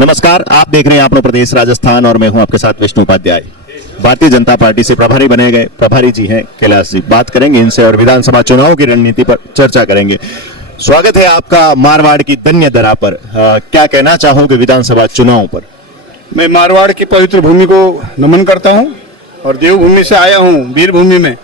नमस्कार, आप देख रहे हैं अपना प्रदेश राजस्थान और मैं हूं आपके साथ विष्णु उपाध्याय। भारतीय जनता पार्टी से प्रभारी बने गए प्रभारी जी हैं कैलाश जी। बात करेंगे इनसे और विधानसभा चुनाव की रणनीति पर चर्चा करेंगे। स्वागत है आपका मारवाड़ की धन्य धरा पर। क्या कहना चाहोगे विधानसभा चुनाव पर? मैं मारवाड़ की पवित्र भूमि को नमन करता हूं और देवभूमि से आया हूं वीर भूमि में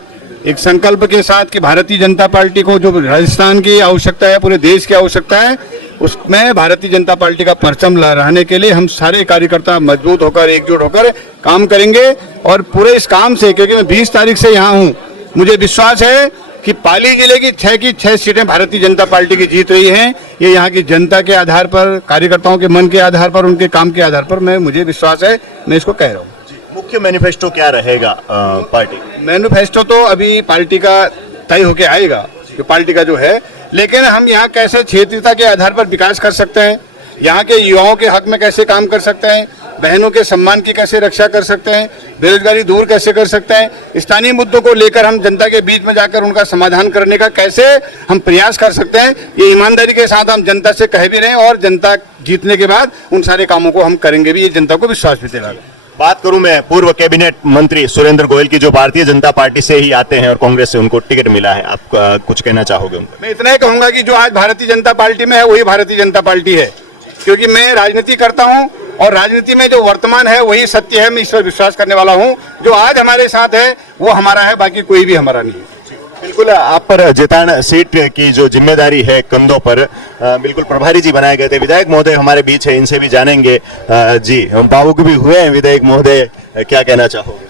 एक संकल्प के साथ कि भारतीय जनता पार्टी को जो राजस्थान की आवश्यकता है, पूरे देश की आवश्यकता है, उसमें भारतीय जनता पार्टी का परचम लहराने के लिए हम सारे कार्यकर्ता मजबूत होकर एकजुट होकर काम करेंगे। और पूरे इस काम से, क्योंकि मैं 20 तारीख से यहाँ हूँ, मुझे विश्वास है कि पाली जिले की 6 सीटें भारतीय जनता पार्टी की जीत रही हैं। ये यहाँ की जनता के आधार पर, कार्यकर्ताओं के मन के आधार पर, उनके काम के आधार पर मुझे विश्वास है, मैं इसको कह रहा हूँ। मुख्य मैनिफेस्टो क्या रहेगा पार्टी? मैनिफेस्टो तो अभी पार्टी का तय होके आएगा, जो पार्टी का जो है, लेकिन हम यहाँ कैसे क्षेत्रीयता के आधार पर विकास कर सकते हैं, यहाँ के युवाओं के हक में कैसे काम कर सकते हैं, बहनों के सम्मान की कैसे रक्षा कर सकते हैं, बेरोजगारी दूर कैसे कर सकते हैं, स्थानीय मुद्दों को लेकर हम जनता के बीच में जाकर उनका समाधान करने का कैसे हम प्रयास कर सकते हैं, ये ईमानदारी के साथ हम जनता से कह भी रहे हैं और जनता जीतने के बाद उन सारे कामों को हम करेंगे भी, ये जनता को विश्वास भी दिला रहे हैं। बात करूं मैं पूर्व कैबिनेट मंत्री सुरेंद्र गोयल की, जो भारतीय जनता पार्टी से ही आते हैं और कांग्रेस से उनको टिकट मिला है, आप कुछ कहना चाहोगे उनको? मैं इतना ही कहूंगा कि जो आज भारतीय जनता पार्टी में है वही भारतीय जनता पार्टी है, क्योंकि मैं राजनीति करता हूं और राजनीति में जो वर्तमान है वही सत्य है। मैं इस पर विश्वास करने वाला हूं। जो आज हमारे साथ है वो हमारा है, बाकी कोई भी हमारा नहीं है। बिल्कुल, आप पर जितान सीट की जो जिम्मेदारी है कंधों पर, बिल्कुल प्रभारी जी बनाए गए थे। विधायक महोदय हमारे बीच है, इनसे भी जानेंगे। जी, हम भावुक भी हुए हैं। विधायक महोदय, क्या कहना चाहोगे?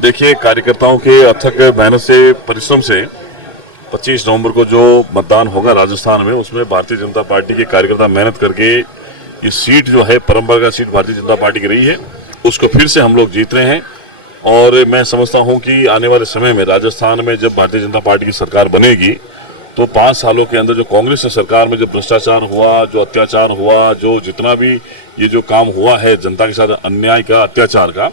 देखिए, कार्यकर्ताओं के अथक मेहनत से, परिश्रम से 25 नवंबर को जो मतदान होगा राजस्थान में, उसमें भारतीय जनता पार्टी के कार्यकर्ता मेहनत करके ये सीट जो है, परंपरागत सीट भारतीय जनता पार्टी की रही है, उसको फिर से हम लोग जीत रहे हैं। और मैं समझता हूं कि आने वाले समय में राजस्थान में जब भारतीय जनता पार्टी की सरकार बनेगी तो 5 सालों के अंदर जो कांग्रेस सरकार में जो भ्रष्टाचार हुआ, जो अत्याचार हुआ, जो जितना भी ये जो काम हुआ है जनता के साथ अन्याय का, अत्याचार का,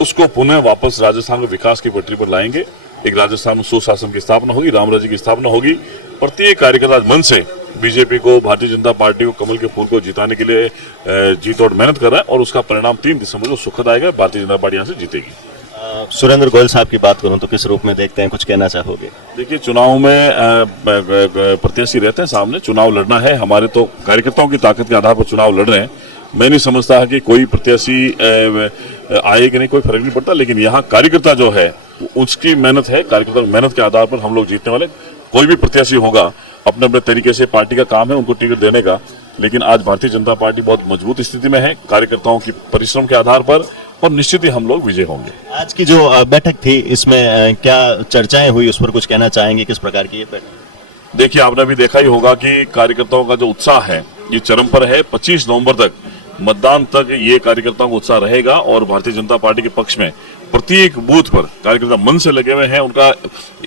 उसको पुनः वापस राजस्थान में विकास की पटरी पर लाएंगे। एक राजस्थान में सुशासन की स्थापना होगी, राम राज्य की स्थापना होगी। प्रत्येक कार्यकर्ता मन से बीजेपी को, भारतीय जनता पार्टी को, कमल के फूल को जिताने के लिए जी तोड़ मेहनत कर रहा है और उसका परिणाम 3 दिसंबर को सुखद आएगा। भारतीय जनता पार्टी यहाँ से जीतेगी। सुरेंद्र गोयल साहब की बात करूं तो किस रूप में देखते हैं, कुछ कहना चाहोगे? देखिए, चुनाव में प्रत्याशी रहते हैं सामने, चुनाव लड़ना है। हमारे तो कार्यकर्ताओं की ताकत के आधार पर चुनाव लड़ रहे हैं। मैं नहीं समझता है कि कोई प्रत्याशी आए कि नहीं, कोई फर्क नहीं पड़ता, लेकिन यहाँ कार्यकर्ता जो है उसकी मेहनत है। कार्यकर्ता की मेहनत के आधार पर हम लोग जीतने वाले। कोई भी प्रत्याशी होगा, अपने अपने तरीके से पार्टी का काम है उनको टिकट देने का, लेकिन आज भारतीय जनता पार्टी बहुत मजबूत स्थिति में है कार्यकर्ताओं की परिश्रम के आधार पर, और निश्चित ही हम लोग विजय होंगे। आज की जो बैठक थी, इसमें क्या चर्चाएं हुई, उस पर कुछ कहना चाहेंगे? किस प्रकार की ये बैठक? देखिए, आपने भी देखा ही होगा कि कार्यकर्ताओं का जो उत्साह है ये चरम पर है। 25 नवंबर तक, मतदान तक ये कार्यकर्ताओं का उत्साह रहेगा और भारतीय जनता पार्टी के पक्ष में प्रत्येक बूथ पर कार्यकर्ता मन से लगे हुए हैं। उनका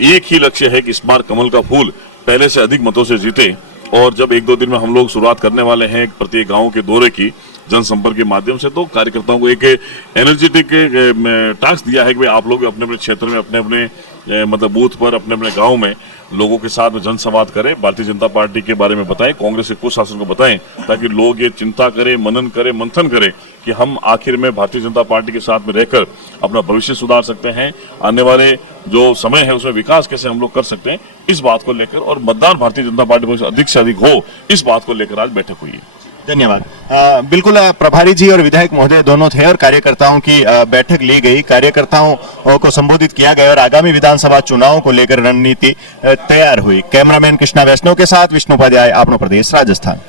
एक ही लक्ष्य है कि इस बार कमल का फूल पहले से अधिक मतों से जीते। और जब 1-2 दिन में हम लोग शुरुआत करने वाले हैं प्रत्येक गांव के दौरे की, जनसंपर्क के माध्यम से, तो कार्यकर्ताओं को एक एनर्जेटिक टास्क दिया है कि भाई आप लोग अपने अपने क्षेत्र में, अपने अपने मतलब बूथ पर, अपने अपने गांव में लोगों के साथ में जनसंवाद करें, भारतीय जनता पार्टी के बारे में बताएं, कांग्रेस के कुशासन को बताएं, ताकि लोग ये चिंता करें, मनन करें, मंथन करें कि हम आखिर में भारतीय जनता पार्टी के साथ में रहकर अपना भविष्य सुधार सकते हैं, आने वाले जो समय है उसमें विकास कैसे हम लोग कर सकते हैं, इस बात को लेकर, और मतदान भारतीय जनता पार्टी पर अधिक से अधिक हो, इस बात को लेकर आज बैठक हुई है। धन्यवाद। बिल्कुल, प्रभारी जी और विधायक महोदय दोनों थे और कार्यकर्ताओं की बैठक ली गई, कार्यकर्ताओं को संबोधित किया गया और आगामी विधानसभा चुनाव को लेकर रणनीति तैयार हुई। कैमरामैन कृष्णा वैष्णव के साथ विष्णु उपाध्याय, अपना प्रदेश राजस्थान।